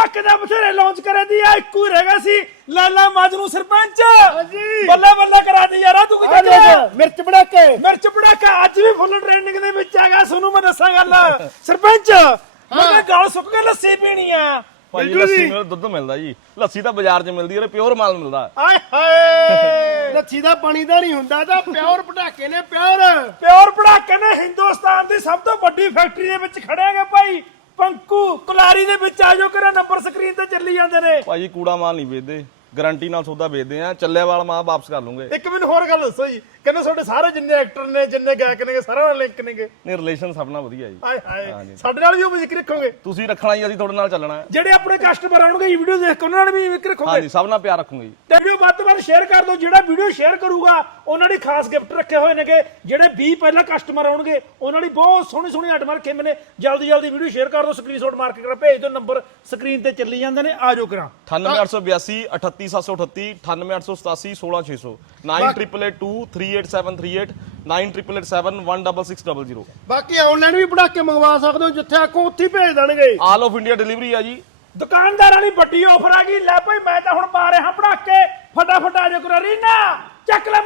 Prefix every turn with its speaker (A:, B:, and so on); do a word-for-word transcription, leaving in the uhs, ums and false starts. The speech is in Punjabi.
A: ਪਟਾਕੇ ਦਾ ਬਥੇਰੇ ਲਾਂਚ ਕਰੇ ਦੀ ਆ ਇੱਕੋ ਹੀ ਰਹਿ ਗਿਆ ਸੀ ਲਾਲਾ ਮਾਜਨੂ ਸਰਪੰਚ
B: ਹਾਂਜੀ
A: ਬੱਲੇ ਬੱਲੇ ਕਰਾ ਦੀ ਯਾਰਾ ਤੂੰ ਕੀ
B: ਆ ਦੇਖ ਮਿਰਚ ਪਟਾਕੇ
A: ਮਿਰਚ ਪਟਾਕਾ ਅੱਜ ਵੀ ਫੁੱਲ ਟ੍ਰੈਂਡਿੰਗ ਦੇ ਵਿੱਚ ਹੈਗਾ ਤੁਹਾਨੂੰ ਮੈਂ ਦੱਸਾਂ ਗੱਲ ਸਰਪੰਚ ਮੈਂ ਗੱਲ ਸੁੱਕ ਕੇ ਲੱਸੀ ਪੀਣੀ ਆ
C: ਭਾਜੀ ਲੱਸੀ ਨਾਲ ਦੁੱਧ ਮਿਲਦਾ ਜੀ ਲੱਸੀ ਤਾਂ ਬਾਜ਼ਾਰ 'ਚ ਮਿਲਦੀ ਹੈ ਪਿਓਰ ਮਾਲ ਮਿਲਦਾ
A: ਆਏ ਹਾਏ
B: ਲੱਛੀ ਦਾ ਪਾਣੀ ਦਾ ਨਹੀਂ ਹੁੰਦਾ ਤਾਂ ਪਿਓਰ ਪਟਾਕੇ ਨੇ ਪਿਓਰ
A: ਪਿਓਰ ਪਟਾਕੇ ਨੇ ਹਿੰਦੁਸਤਾਨ ਦੀ ਸਭ ਤੋਂ ਵੱਡੀ ਫੈਕਟਰੀ ਦੇ ਵਿੱਚ ਖੜਿਆਗੇ ਭਾਈ ਪੰਕੂ ਕੁਲਾਰੀ ਦੇ ਵਿੱਚ ਆ ਜਾਓ ਕਰਾ ਨੰਬਰ ਸਕਰੀਨ ਤੇ ਚੱਲੀ ਜਾਂਦੇ ਨੇ
C: ਭਾਜੀ ਕੂੜਾ ਮਾਲ ਨਹੀਂ ਵੇਚਦੇ ਗਾਰੰਟੀ ਨਾਲ ਸੌਦਾ ਵੇਚਦੇ ਆ ਚੱਲਿਆ ਵਾਲਾ ਮਾਲ ਵਾਪਸ ਕਰ ਲੂੰਗੇ
A: ਇੱਕ ਮੈਨੂੰ ਹੋਰ ਗੱਲ ਦੱਸੋ ਜੀ ਕਹਿੰਦੇ ਤੁਹਾਡੇ ਸਾਰੇ ਜਿੰਨੇ ਐਕਟਰ ਨੇ ਜਿੰਨੇ ਗਾਇਕ ਨੇਗੇ ਸਾਰਿਆਂ ਨਾਲ ਲਿੰਕ ਨੇਗੇ
C: ਨਹੀਂ ਰਿਲੇਸ਼ਨ ਸਭ ਨਾਲ ਵਧੀਆ ਜੀ
A: ਆਏ ਹਾਏ ਸਾਡੇ ਨਾਲ ਵੀ ਉਹ ਜ਼ਿਕਰ ਰੱਖੋਗੇ
C: ਤੁਸੀਂ ਰੱਖਣਾ ਜੀ ਅਸੀਂ ਤੁਹਾਡੇ ਨਾਲ ਚੱਲਣਾ ਹੈ
A: ਜਿਹੜੇ ਆਪਣੇ ਕਸਟਮਰ ਆਉਣਗੇ ਇਹ ਵੀਡੀਓ ਦੇਖ ਕੇ ਉਹਨਾਂ ਨਾਲ ਵੀ ਜ਼ਿਕਰ ਰੱਖੋਗੇ
C: ਹਾਂਜੀ ਸਭ ਨਾਲ ਪਿਆਰ ਰੱਖੂੰਗੇ ਜੀ
A: ਤੇ ਵੀਡੀਓ ਵੱਧ ਤੋਂ ਵੱਧ ਸ਼ੇਅਰ ਕਰ ਦਿਓ ਜਿਹੜਾ ਵੀਡੀਓ ਸ਼ੇਅਰ ਕਰੂਗਾ ਉਹਨਾਂ ਲਈ ਖਾਸ ਗਿਫਟ ਰੱਖੇ ਹੋਏ ਨੇਗੇ ਜਿਹੜੇ ਵੀਹ ਪਹਿਲਾਂ ਕਸਟਮਰ ਆਉਣਗੇ ਉਹਨਾਂ ਲਈ ਬਹੁਤ ਸੋਹਣੀ ਸੋਹਣੀ ਆਈਟਮਾਂ ਰੱਖੇ ਮੈਨੇ ਜਲਦੀ ਜਲਦੀ ਵੀਡੀਓ ਸ਼ੇਅਰ ਕਰ ਦਿਓ ਸਕਰੀਨਸ਼ਾਟ ਮਾਰ ਕੇ ਕਰਾ ਭੇਜ ਦਿਓ ਨੰਬਰ ਸਕਰੀਨ ਤੇ ਚੱਲੀ ਜਾਂਦੇ ਨੇ ਆ ਜਾਓ ਕਰਾਂ
C: ਅਠਾਨਵੇਂ ਅੱਠ ਸੌ ਬਿਆਸੀ ਅਠੱਤੀ ਸੱਤ ਸੌ ਅਠੱਤੀ ਅਠਾਨਵੇਂ ਅੱਠ ਸੌ ਸਤਾਸੀ ਸੋਲਾਂ ਛੇ ਸੌ nine eight eight eight two three eight seven three eight nine eight eight eight seven one six six zero zero
B: ਬਾਕੀ ਆਨਲਾਈਨ ਵੀ ਪਟਾਕੇ ਮੰਗਵਾ ਸਕਦੇ ਹੋ ਜਿੱਥੇ ਆਖੋ ਉੱਥੇ ਹੀ ਭੇਜ ਦੇਣਗੇ
C: ਆਲ ਆਫ ਇੰਡੀਆ ਡਿਲੀਵਰੀ ਆ ਜੀ
A: ਦੁਕਾਨਦਾਰਾਂ ਲਈ ਵੱਡੀ ਆਫਰ ਆ ਗਈ ਲੈ ਭਾਈ ਮੈਂ ਤਾਂ ਹੁਣ ਪਾ ਰਿਹਾ ਪੜਾਕੇ ਫਟਾਫਟ ਆ ਜਾ ਕਰੋ ਰੀਨਾ ਚੱਕ ਲੈ